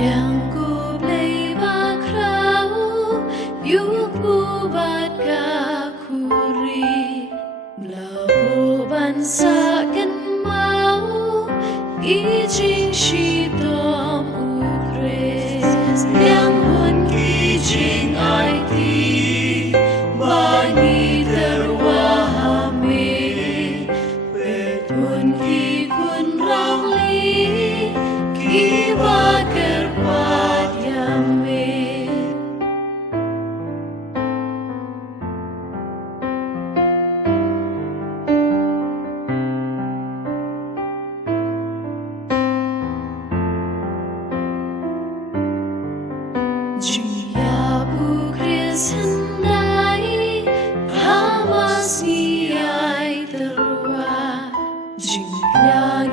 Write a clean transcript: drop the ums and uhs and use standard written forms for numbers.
Đang cô play ba krau Yupu bat ka kuri Blabo bansa kan mau Ijing shi tom upre Yang pun kijing ai ti Bani terwahame Petun ki kun rong li Ki bakar pat yame Jia bukris hendai Hamas ni ai terwa Jia